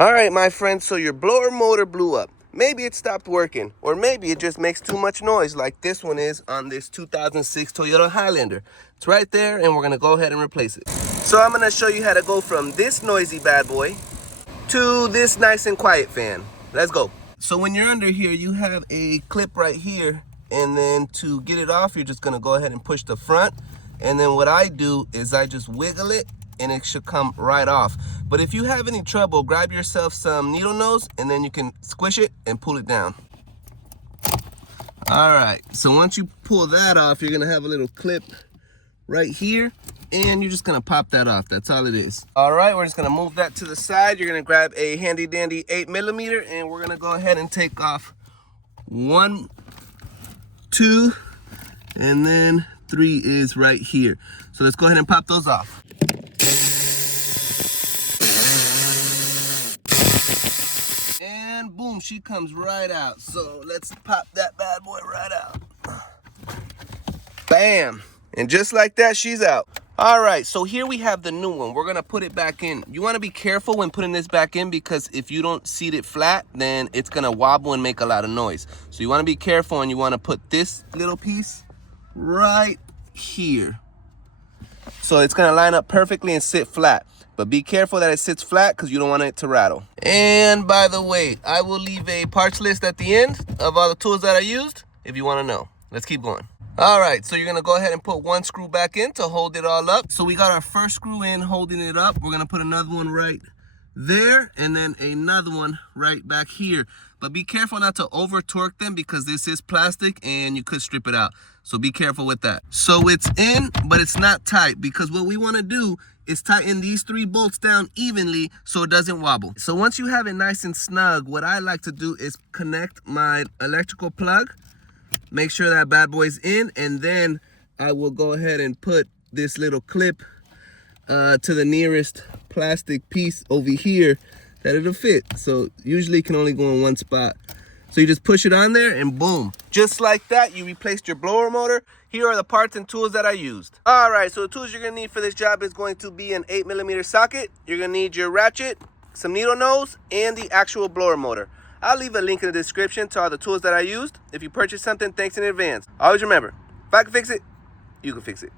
All right, my friend, so your blower motor blew up. Maybe it stopped working, or maybe it just makes too much noise like this one is on this 2006 Toyota Highlander. It's right there, and we're gonna go ahead and replace it. So I'm gonna show you how to go from this noisy bad boy to this nice and quiet fan. Let's go. So when you're under here, you have a clip right here, and then to get it off, you're just gonna go ahead and push the front, and then what I do is I just wiggle it, and it should come right off. But if you have any trouble, grab yourself some needle nose, and then you can squish it and pull it down. All right, so once you pull that off, you're gonna have a little clip right here, and you're just gonna pop that off. That's all it is. All right, we're just gonna move that to the side. You're gonna grab a handy dandy 8mm, and we're gonna go ahead and take off 1, 2, and then 3 is right here. So let's go ahead and pop those off. And boom, she comes right out. So let's pop that bad boy right out. Bam. And just like that, she's out. All right, so here we have the new one. We're gonna put it back in. You wanna be careful when putting this back in, because if you don't seat it flat, then it's gonna wobble and make a lot of noise. So you wanna be careful, and you wanna put this little piece right here. So it's gonna line up perfectly and sit flat. But be careful that it sits flat, because you don't want it to rattle. And by the way, I will leave a parts list at the end of all the tools that I used if you want to know. Let's keep going. All right, so you're going to go ahead and put one screw back in to hold it all up. So we got our first screw in holding it up. We're going to put another one right there, and then another one right back here. But be careful not to over torque them, because this is plastic and you could strip it out. So be careful with that. So it's in, but it's not tight, because what we want to do is tighten these 3 bolts down evenly so it doesn't wobble. So once you have it nice and snug, what I like to do is connect my electrical plug, make sure that bad boy's in, and then I will go ahead and put this little clip to the nearest plastic piece over here that it'll fit. So usually it can only go in one spot. So you just push it on there, and boom. Just like that, you replaced your blower motor. Here are the parts and tools that I used. All right, so the tools you're gonna need for this job is going to be an 8mm socket. You're gonna need your ratchet, some needle nose, and the actual blower motor. I'll leave a link in the description to all the tools that I used. If you purchase something, thanks in advance. Always remember, if I can fix it, you can fix it.